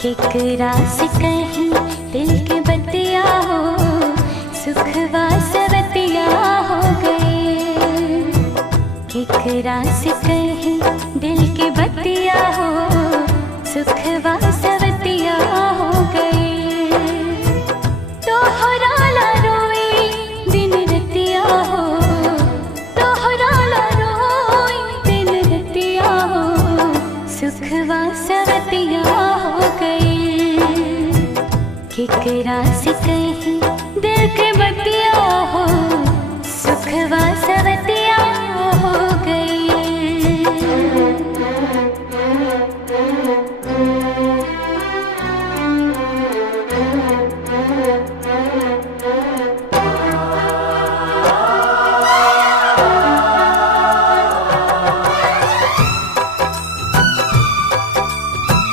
केकरा से कहीं दिल के बतिया हो, सुखवा सवतिया हो गए। केकरा से कहीं दिल के बतिया हो, सुखवा सवतिया हो गए। तोहरा ला रोई दिन रतिया हो, तोहरा ला रोई दिन रतिया हो, सुखवा सवतिया हो गए। केकरा से कहीं दिल के बतिया हो, सुखवा सवतिया हो गए।